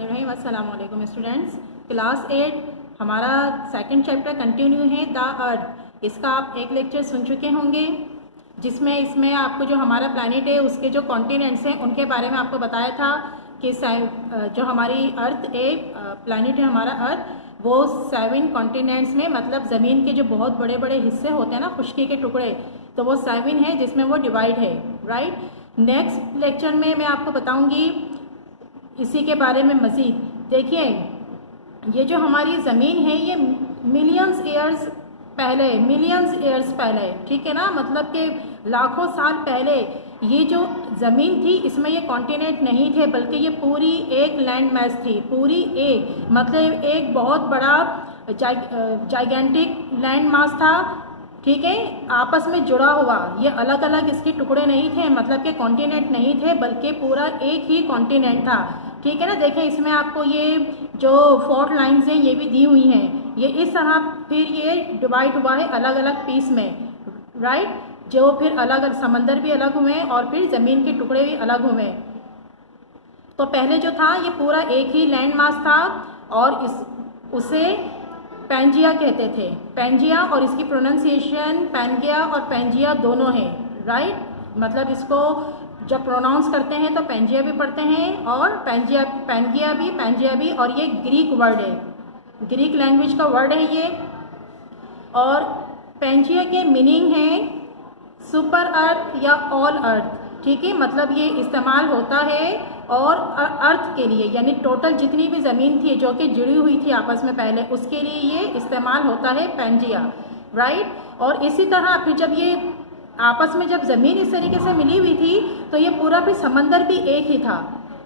अस्सलामुअलैकुम students. Class 8 हमारा second chapter continue है द अर्थ। इसका आप एक लेक्चर सुन चुके होंगे जिसमें इसमें आपको जो हमारा प्लैनेट है उसके जो कॉन्टिनेंट्स हैं उनके बारे में आपको बताया था कि जो हमारी अर्थ है, प्लैनेट है हमारा अर्थ, वो 7 कॉन्टिनेंट्स में, मतलब ज़मीन के जो बहुत बड़े बड़े हिस्से होते हैं ना, खुश्की के टुकड़े, तो वो 7 है जिसमें वो डिवाइड है। राइट। नेक्स्ट लेक्चर में मैं आपको बताऊंगी इसी के बारे में मज़ीद। देखिए, ये जो हमारी ज़मीन है ये मिलियंस ईयर्स पहले, ठीक है ना, मतलब कि लाखों साल पहले ये जो ज़मीन थी इसमें ये कॉन्टिनेंट नहीं थे, बल्कि ये पूरी एक लैंड मैस थी, पूरी एक, मतलब एक बहुत बड़ा जाइगेंटिक लैंड मास था। ठीक है, आपस में जुड़ा हुआ, ये अलग अलग इसके टुकड़े नहीं थे, मतलब कि कॉन्टिनेंट नहीं थे, बल्कि पूरा एक ही कॉन्टिनेंट था। ठीक है ना। देखें, इसमें आपको ये जो फॉल्ट लाइंस हैं ये भी दी हुई हैं, ये इस तरह फिर ये डिवाइड हुआ है अलग अलग पीस में। राइट। जो फिर अलग अलग समंदर भी अलग हुए और फिर ज़मीन के टुकड़े भी अलग हुए। तो पहले जो था ये पूरा एक ही लैंड मास था और उसे पैंजिया कहते थे, पैंजिया, और इसकी प्रोनाउंसिएशन पैनगिया और पैंजिया दोनों है। राइट। मतलब इसको जब प्रोनाउंस करते हैं तो पैंजिया भी पढ़ते हैं और पैनगिया भी, और ये ग्रीक वर्ड है, ग्रीक लैंग्वेज का वर्ड है ये। और पैंजिया के मीनिंग है सुपर अर्थ या ऑल अर्थ। ठीक है, मतलब ये इस्तेमाल होता है और अर्थ के लिए, यानी टोटल जितनी भी ज़मीन थी जो कि जुड़ी हुई थी आपस में पहले, उसके लिए ये इस्तेमाल होता है पैंजिया। राइट। और इसी तरह फिर जब ये आपस में जब ज़मीन इस तरीके से मिली हुई थी तो ये पूरा फिर समंदर भी एक ही था।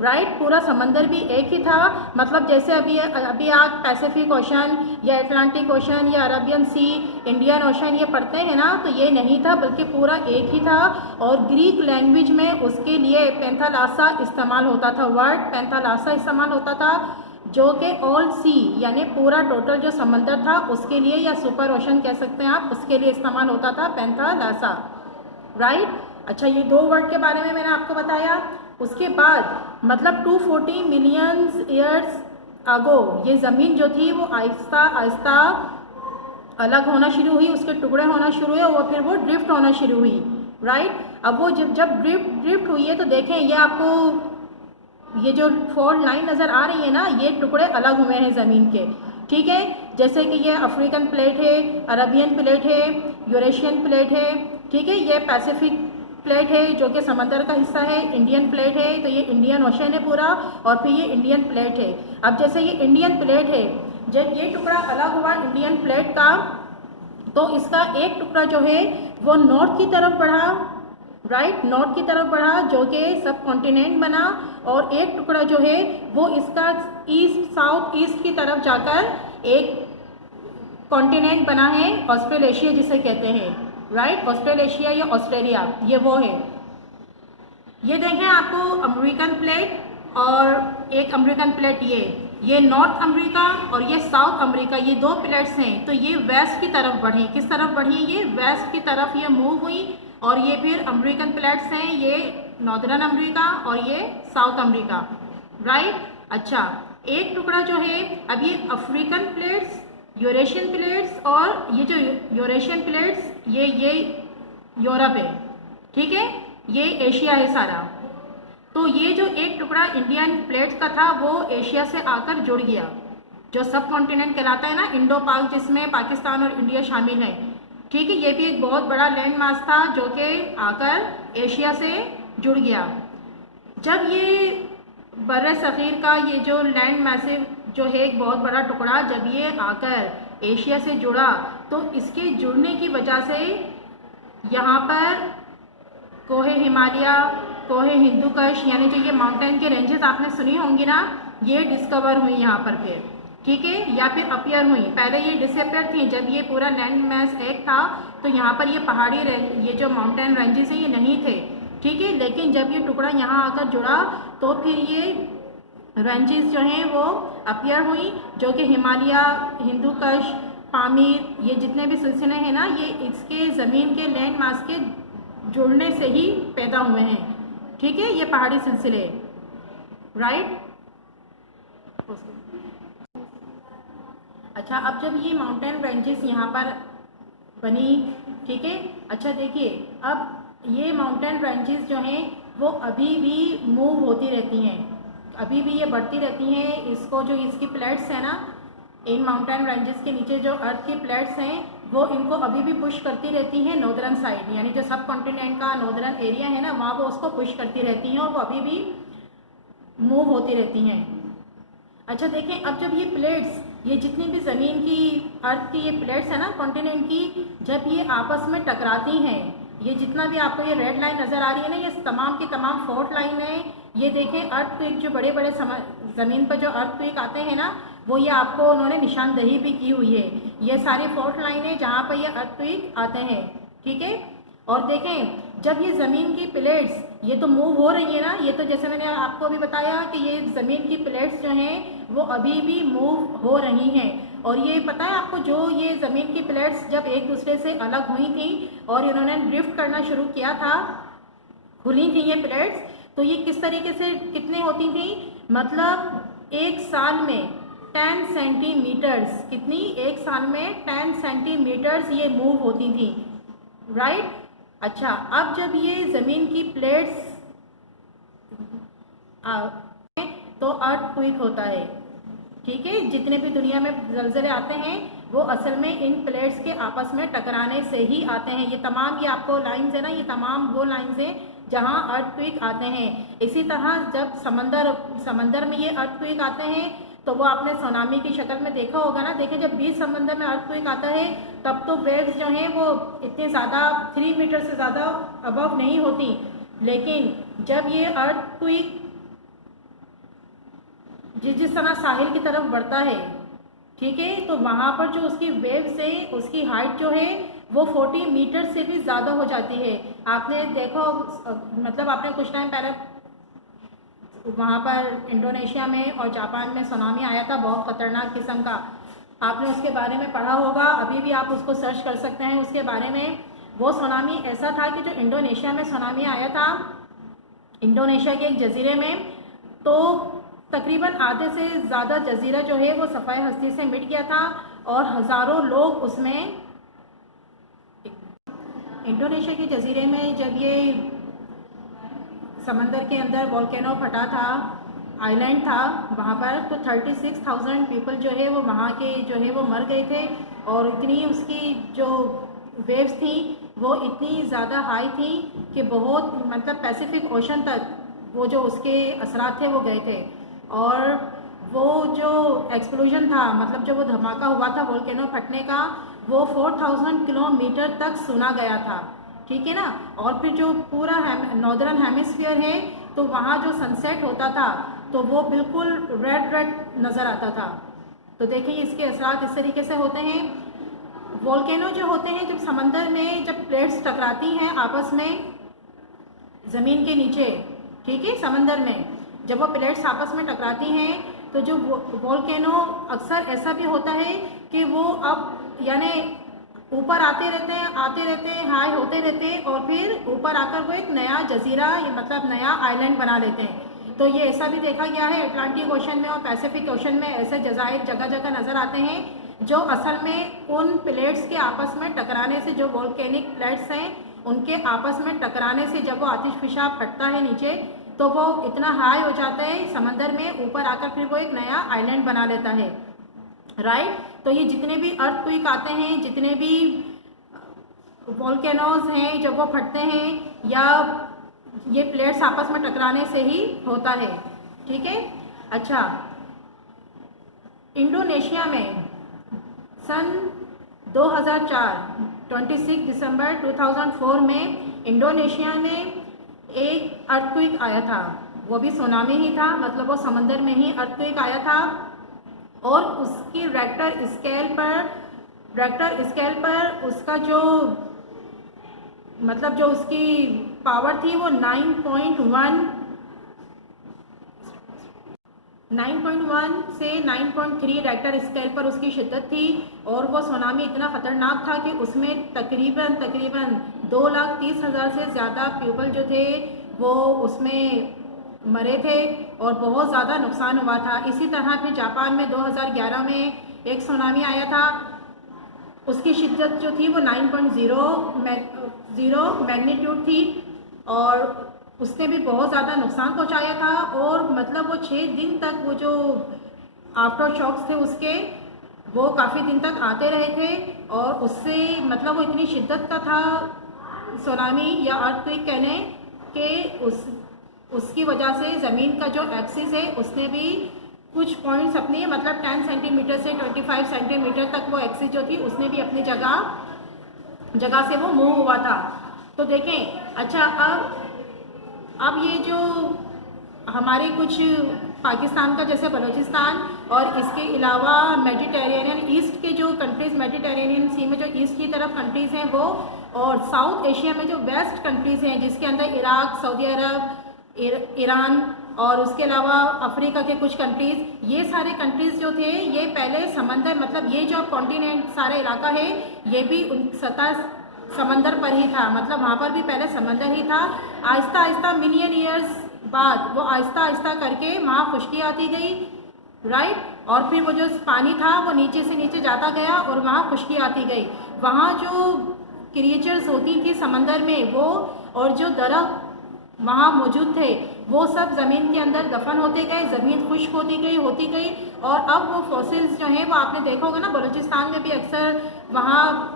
राइट। पूरा समंदर भी एक ही था, मतलब जैसे अभी आप पैसिफिक ओशन या अटलांटिक ओशन या अरबियन सी, इंडियन ओशन ये पढ़ते हैं ना, तो ये नहीं था, बल्कि पूरा एक ही था। और ग्रीक लैंग्वेज में उसके लिए पेंथालासा इस्तेमाल होता था, वर्ड पेंथालासा इस्तेमाल होता था, जो कि ऑल सी यानी पूरा टोटल जो समंदर था उसके लिए, या सुपर ओशन कह सकते हैं आप, उसके लिए इस्तेमाल होता था पेंथालासा। राइट। अच्छा, ये 2 वर्ड के बारे में मैंने आपको बताया। उसके बाद मतलब 240 मिलियन ईयर्स अगो ये ज़मीन जो थी वो आहिस्ता आहिस्ता अलग होना शुरू हुई, उसके टुकड़े होना शुरू हुए और फिर वो ड्रिफ्ट होना शुरू हुई। राइट। अब वो जब ड्रिफ्ट हुई है तो देखें, ये आपको ये जो फॉल्ट लाइन नज़र आ रही है ना, ये टुकड़े अलग हुए हैं ज़मीन के। ठीक है, जैसे कि ये अफ्रीकन प्लेट है, अरबियन प्लेट है, यूरेशियन प्लेट है। ठीक है, ये पैसिफिक प्लेट है जो कि समंदर का हिस्सा है, इंडियन प्लेट है, तो ये इंडियन ओशन है पूरा, और फिर ये इंडियन प्लेट है। अब जैसे ये इंडियन प्लेट है, जब ये टुकड़ा अलग हुआ इंडियन प्लेट का, तो इसका एक टुकड़ा जो है वो नॉर्थ की तरफ बढ़ा। राइट। नॉर्थ की तरफ बढ़ा जो कि सब कॉन्टिनेंट बना, और एक टुकड़ा जो है वो इसका साउथ ईस्ट की तरफ जाकर एक कॉन्टिनेंट बना है, ऑस्ट्रेलेशिया जिसे कहते हैं। राइट। ऑस्ट्रेलेशिया या ऑस्ट्रेलिया, ये वो है। ये देखें, आपको अमेरिकन प्लेट और एक अमेरिकन प्लेट, ये नॉर्थ अमेरिका और ये साउथ अमेरिका, ये 2 प्लेट्स हैं। तो ये वेस्ट की तरफ बढ़ी, किस तरफ बढ़ी, ये वेस्ट की तरफ ये मूव हुई, और ये फिर अमेरिकन प्लेट्स हैं, ये नॉर्दर्न अमेरिका और ये साउथ अमेरिका। राइट। अच्छा, एक टुकड़ा जो है, अब ये अफ्रीकन प्लेट्स, यूरेशियन प्लेट्स, और ये जो यूरेशियन प्लेट्स ये यूरोप है। ठीक है, ये एशिया है सारा। तो ये जो एक टुकड़ा इंडियन प्लेट्स का था वो एशिया से आकर जुड़ गया, जो सब कॉन्टिनेंट कहलाता है ना, इंडो पाक, जिसमें पाकिस्तान और इंडिया शामिल है। ठीक है, ये भी एक बहुत बड़ा लैंड मास था जो कि आकर एशिया से जुड़ गया। जब ये बर्रे सग़ीर का ये जो लैंड मैसिव जो है एक बहुत बड़ा टुकड़ा, जब ये आकर एशिया से जुड़ा, तो इसके जुड़ने की वजह से यहाँ पर कोहे हिमालय, कोहे हिंदुकुश, यानी जो ये माउंटेन के रेंजेस आपने सुनी होंगी ना, ये डिस्कवर हुई यहाँ पर फिर। ठीक है, या फिर अपीयर हुई। पहले ये डिसअपियर थी, जब ये पूरा लैंड मैस एक था तो यहाँ पर ये पहाड़ी ये जो माउंटेन रेंजेस हैं ये नहीं थे। ठीक है, लेकिन जब ये टुकड़ा यहाँ आकर जुड़ा तो फिर ये रेंजेस जो हैं वो अपीयर हुई, जो कि हिमालय, हिंदुकुश, पामीर, ये जितने भी सिलसिले हैं ना, ये इसके ज़मीन के लैंड मास के जुड़ने से ही पैदा हुए हैं। ठीक है, ये पहाड़ी सिलसिले। राइट। अच्छा, अब जब ये माउंटेन रेंजेस यहाँ पर बनी, ठीक है। अच्छा देखिए, अब ये माउंटेन रेंजेस जो हैं वो अभी भी मूव होती रहती हैं, अभी भी ये बढ़ती रहती हैं। इसको जो इसकी प्लेट्स हैं ना, इन माउंटेन रेंजेस के नीचे जो अर्थ की प्लेट्स हैं वो इनको अभी भी पुश करती रहती हैं नॉर्दर्न साइड, यानी जो सब कॉन्टिनेंट का नॉर्दर्न एरिया है ना, वहाँ वो उसको पुश करती रहती हैं और वो अभी भी मूव होती रहती हैं। अच्छा देखें, अब जब ये प्लेट्स, ये जितनी भी ज़मीन की, अर्थ की ये प्लेट्स है ना कॉन्टिनेंट की, जब ये आपस में टकराती हैं, ये जितना भी आपको ये रेड लाइन नज़र आ रही है ना, ये तमाम की तमाम फॉल्ट लाइन है। ये देखें, अर्थक्वेक जो बड़े बड़े ज़मीन पर जो अर्थक्वेक आते हैं ना, वो ये आपको उन्होंने निशानदही भी की हुई है। ये सारी फॉल्ट लाइन है जहाँ पर ये अर्थक्वेक आते हैं, ठीक है। और देखें, जब ये ज़मीन की प्लेट्स ये तो मूव हो रही है ना, ये तो जैसे मैंने आपको अभी बताया कि ये ज़मीन की प्लेट्स जो हैं वो अभी भी मूव हो रही हैं। और ये पता है आपको, जो ये ज़मीन की प्लेट्स जब एक दूसरे से अलग हुई थी और इन्होंने ड्रिफ्ट करना शुरू किया था, खुली थी ये प्लेट्स, तो ये किस तरीके से कितने होती थी, मतलब एक साल में 10 सेंटीमीटर्स, कितनी, एक साल में 10 सेंटीमीटर्स ये मूव होती थी, राइट। अच्छा, अब जब ये ज़मीन की प्लेट्स तो अर्थक्वेक होता है, ठीक है। जितने भी दुनिया में ज़लज़ले आते हैं वो असल में इन प्लेट्स के आपस में टकराने से ही आते हैं। ये तमाम, ये आपको लाइंस है ना, ये तमाम वो लाइंस हैं जहाँ अर्थक्वेक आते हैं। इसी तरह जब समंदर में ये अर्थक्वेक आते हैं तो वो आपने सुनामी की शक्ल में देखा होगा ना। देखिए, जब बीच समंदर में अर्थक्वेक आता है तब तो वेव्स जो हैं वो इतने ज़्यादा 3 मीटर से ज़्यादा अबव नहीं होती, लेकिन जब ये अर्थक्वेक जिस तरह साहिल की तरफ बढ़ता है, ठीक है, तो वहाँ पर जो उसकी वेव्स है, उसकी हाइट जो है वो 40 मीटर से भी ज़्यादा हो जाती है। आपने देखो, मतलब आपने कुछ टाइम पहले वहाँ पर इंडोनेशिया में और जापान में सुनामी आया था, बहुत ख़तरनाक किस्म का, आपने उसके बारे में पढ़ा होगा, अभी भी आप उसको सर्च कर सकते हैं उसके बारे में। वो सुनामी ऐसा था कि जो इंडोनेशिया में सुनामी आया था, इंडोनेशिया के एक जजीरे में, तो तकरीबन आधे से ज़्यादा जजीरा जो है वो सफ़ाई हस्ती से मिट गया था और हज़ारों लोग उसमें, इंडोनेशिया के जजीरे में जब ये समंदर के अंदर वोल्केनो फटा था, आइलैंड था वहाँ पर, तो 36,000 पीपल जो है वो वहाँ के जो है वो मर गए थे। और इतनी उसकी जो वेव्स थी वो इतनी ज़्यादा हाई थी कि बहुत, मतलब पैसिफिक ओशन तक वो जो उसके असरात थे वो गए थे। और वो जो एक्सप्लोजन था, मतलब जो वो धमाका हुआ था वोल्केनो फटने का, वो 4000 किलोमीटर तक सुना गया था, ठीक है ना। और फिर जो पूरा नॉर्दर्न हेमिस्फीयर है, तो वहाँ जो सनसेट होता था तो वो बिल्कुल रेड रेड नज़र आता था। तो देखिए, इसके असरात इस तरीके से होते हैं। वोल्केनो जो होते हैं, जब समंदर में जब प्लेट्स टकराती हैं आपस में ज़मीन के नीचे, ठीक है, समंदर में जब वो प्लेट्स आपस में टकराती हैं, तो जो वोल्केनो अक्सर ऐसा भी होता है कि वो अब यानी ऊपर आते रहते हैं, हाई होते रहते हैं, और फिर ऊपर आकर वो एक नया जजीरा, मतलब नया आइलैंड बना लेते हैं। तो ये ऐसा भी देखा गया है, अटलांटिक ओशन में और पैसिफिक ओशन में ऐसे जजायर जगह जगह नज़र आते हैं जो असल में उन प्लेट्स के आपस में टकराने से, जो वोल्केनिक प्लेट्स हैं उनके आपस में टकराने से जब वो आतिशफिशा फटता है नीचे, तो वो इतना हाई हो जाता है समंदर में, ऊपर आकर फिर वो एक नया आइलैंड बना लेता है, राइट। तो ये जितने भी अर्थक्वेक आते हैं, जितने भी वोल्केनोज हैं जब वो फटते हैं, या ये प्लेट्स आपस में टकराने से ही होता है, ठीक है। अच्छा, इंडोनेशिया में सन 2004 26 दिसंबर 2004 में इंडोनेशिया में एक अर्थक्वेक आया था, वो भी सुनामी ही था, मतलब वो समंदर में ही अर्थक्वेक आया था। और उसकी रेक्टर स्केल पर उसका जो, मतलब जो उसकी पावर थी वो 9.1 से 9.3 रेक्टर स्केल पर उसकी शिद्दत थी। और वो सुनामी इतना ख़तरनाक था कि उसमें तकरीबन 2,30,000 से ज़्यादा पीपल जो थे वो उसमें मरे थे और बहुत ज़्यादा नुकसान हुआ था। इसी तरह फिर जापान में 2011 में एक सुनामी आया था, उसकी शिद्दत जो थी वो 9.0 मैग्नीट्यूड थी और उसने भी बहुत ज़्यादा नुकसान पहुंचाया था। और मतलब वो 6 दिन तक वो जो आफ्टर शॉक्स थे उसके वो काफ़ी दिन तक आते रहे थे और उससे मतलब वो इतनी शिद्दत का था सुनामी या अर्थक्वेक कहने कि उसकी वजह से ज़मीन का जो एक्सिस है उसने भी कुछ पॉइंट्स अपनी मतलब 10 सेंटीमीटर से 25 सेंटीमीटर तक वो एक्सिस जो थी उसने भी अपनी जगह से वो मूव हुआ था। तो देखें, अच्छा अब ये जो हमारे कुछ पाकिस्तान का जैसे बलूचिस्तान और इसके अलावा मेडिटेरेनियन ईस्ट के जो कंट्रीज़, मेडिटेरेनियन सी में जो ईस्ट की तरफ कंट्रीज़ हैं वो, और साउथ एशिया में जो वेस्ट कंट्रीज़ हैं जिसके अंदर इराक, सऊदी अरब, ईरान और उसके अलावा अफ्रीका के कुछ कंट्रीज़, ये सारे कंट्रीज़ जो थे ये पहले समंदर मतलब ये जो कॉन्टिनेंट सारा इलाका है ये भी सतह समंदर पर ही था, मतलब वहाँ पर भी पहले समंदर ही था। आहिस्ता आहिस्ता मिलियन ईयर्स बाद वो आहिस्ता आहिस्ता करके वहाँ खुश्की आती गई, राइट, और फिर वो जो पानी था वो नीचे से नीचे जाता गया और वहाँ खुश्की आती गई। वहाँ जो क्रिएचर्स होती थी समंदर में वो और जो दरख्त वहाँ मौजूद थे वो सब ज़मीन के अंदर दफन होते गए, ज़मीन खुश्क होती गई और अब वो फॉसिल्स जो हैं वो आपने देखा होगा ना, बलूचिस्तान में भी अक्सर वहाँ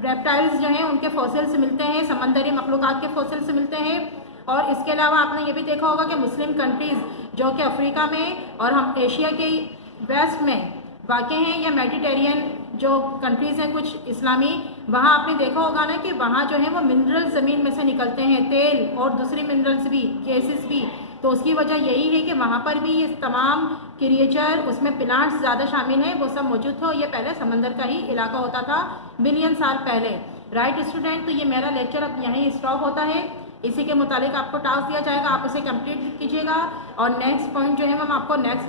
रेप्टाइल्स जो हैं उनके फॉसिल्स मिलते हैं, समंदरी मखलूक़ात के फॉसिल्स मिलते हैं। और इसके अलावा आपने ये भी देखा होगा कि मुस्लिम कंट्रीज़ जो कि अफ्रीका में और हम एशिया के वेस्ट में वाक़ हैं या मेडिटेरियन जो कंट्रीज़ हैं कुछ इस्लामी, वहाँ आपने देखा होगा ना कि वहाँ जो है वो मिनरल्स ज़मीन में से निकलते हैं, तेल और दूसरी मिनरल्स भी, गैसेस भी। तो उसकी वजह यही है कि वहाँ पर भी ये तमाम क्रिएचर, उसमें प्लांट्स ज़्यादा शामिल हैं, वो सब मौजूद थे और ये पहले समंदर का ही इलाका होता था मिलियन साल पहले, राइट स्टूडेंट। तो ये मेरा लेक्चर अब यहीं स्टॉप होता है। इसी के मुतालिक आपको टास्क दिया जाएगा, आप उसे कंप्लीट कीजिएगा और नेक्स्ट पॉइंट जो है हम आपको नेक्स्ट